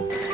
you